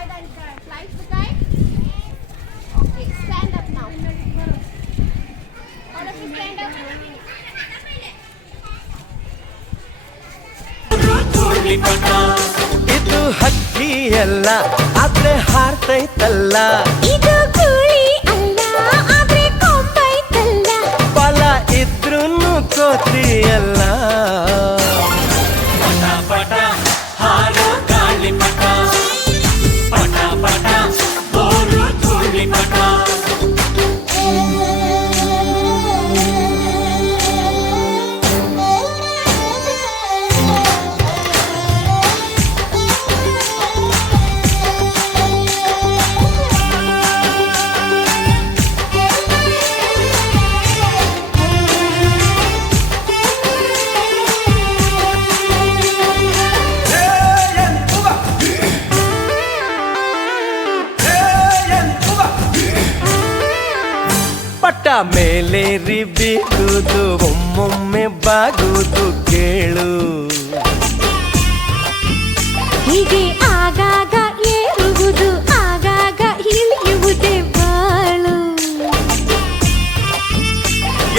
Flies the kite. Okay, stand up now. All of you stand up. ಇದು ಹಕ್ಕಿ ಅಲ್ಲ ಆದ್ರೆ ಹಾರ್ತೈತಲ್ಲ, ಇದು ಗೂಳಿ ಅಲ್ಲ ಆದ್ರೆ ಕೊಂಬೈತಲ್ಲ, ಬಲ ಇದ್ರೂನು ಕೋತಿ ಅಲ್ಲ. ಪಟ ಪಟ ಹಾರೋ ಗಾಳಿ ಪಟ, ಪಟ ಪಟ ಬೋರು ಧೂಳಿ ಪಟ. ಪಟ್ಟ ಮೇಲೇರಿ ಬೀಗುದು ಒಮ್ಮೊಮ್ಮೆ ಬಾಗುದು ಕೇಳು, ಹೀಗೆ ಆಗಾಗ ಏರುವುದು ಆಗಾಗ ಇಳಿಯುವುದೇ ಬಾಳು.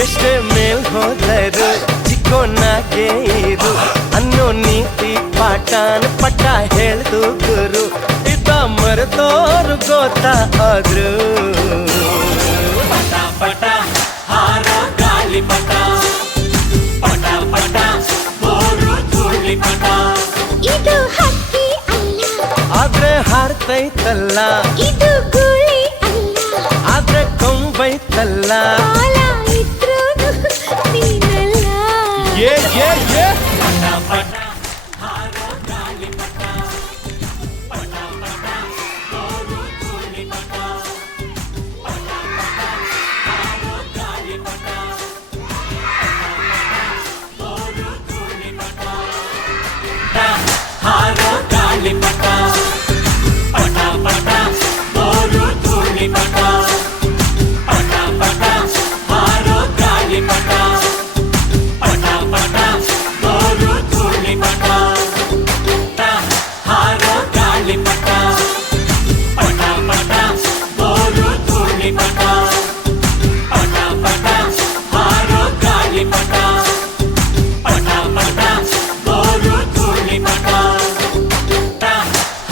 ಎಷ್ಟೇ ಮೇಲ್ ಹೋದರು ಚಿಕ್ಕೋನಾಗೆ ಇರು ಅನ್ನೋ ನೀತಿ ಪಾಠನ ಪಟ್ಟ ಹೇಳ್ದು ಗುರು. ಇದ್ದ ಮರೆತೋರು ಗೊತ್ತಾ ಆದ್ರು. ಪಟ ಪಟ ಹಾರೋ ಗಾಳಿ ಪಟ, ಪಟ ಪಟ ಬೋರು ಧೂಳಿ ಪಟ. ಇದು ಹಕ್ಕಿ ಅಲ್ಲ ಆದ್ರೆ ಹಾರ್ತೈತಲ್ಲ, ಇದು ಗೂಳಿ ಅಲ್ಲ ಆದ್ರೆ ಕೊಂಬೈತಲ್ಲ. ಬಾಲ ಇದ್ರೂನು ನೀನಲ್ಲ. ಏ ಏ ಏ ಪಟ ಪಟ ಹಾರೋ ಗಾಳಿ ಪಟ, ಪಟ ಪಟ ಬೋರು ಧೂಳಿ ಪಟ, ಪಟ ಪಟ ಹಾರೋ ಗಾಳಿ ಪಟ, ಬೋರು ಧೂಳಿ ಪಟ. ಹಾರೋ ಗಾಳಿ ಪಟ, ಪಟ ಪಟ ಬೋರು ಧೂಳಿ ಪಟ, ಪಟ ಪಟ ಹಾರೋ ಗಾಳಿ ಪಟ, ಪಟ ಪಟ ಬೋರು ಧೂಳಿ ಪಟ. ಹಾರೋ ಗಾಳಿ ಪಟ, ಪಟ ಪಟ ಬೋರು ಧೂಳಿ ಪಟ, ಪಟ ಪಟ ಹಾರೋ ಗಾಳಿ ಪಟ, ಪಟ ಪಟ ಬೋರು ಧೂಳಿ ಪಟ.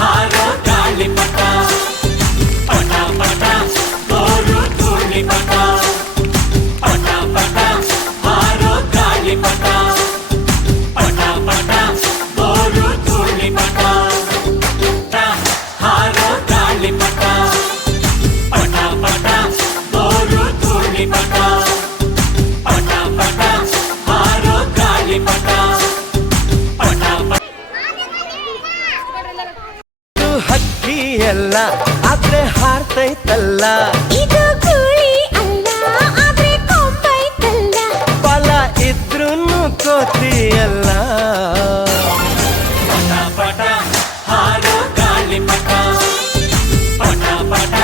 ಹಾರೋ ಗಾಳಿ ಪಟ, ಪಟ ಪಟ ಬೋರು ಧೂಳಿ ಪಟ, ಪಟ ಪಟ ಹಾರೋ ಗಾಳಿ ಪಟ, ಪಟ ಪಟ ಬೋರು ಧೂಳಿ ಪಟ. ಹಾರೋ ಗಾಳಿ ಪಟ, ಪಟ ಪಟ ಬೋರು ಧೂಳಿ ಪಟ, ಪಟ ಪಟ ಹಾರೋ ಗಾಳಿ ಪಟ, ಪಟ ಪಟ. ಇದು ಹಕ್ಕಿ ಅಲ್ಲ ಆದ್ರೆ ಹಾರ್ತೈತಲ್ಲ, ಇದು ಗೂಳಿ ಅಲ್ಲ ಆದ್ರೆ ಕೊಂಬೈತಲ್ಲ, ಬಲ ಇದ್ರೂನು ಕೋತಿ ಅಲ್ಲ. ಪಟ ಪಟ ಹಾರೋ ಗಾಳಿ ಪಟ, ಪಟ ಪಟ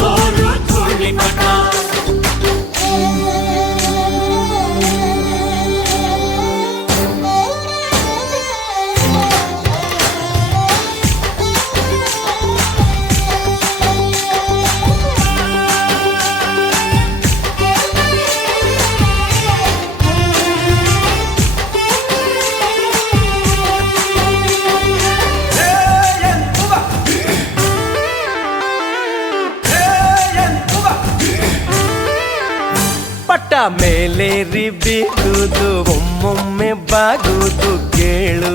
ಬೋರು ಧೂಳಿ ಪಟ. ಪಟ್ಟ ಮೇಲೇರಿ ಬೀಗುದು ಒಮ್ಮೊಮ್ಮೆ ಬಾಗುದು ಕೇಳು,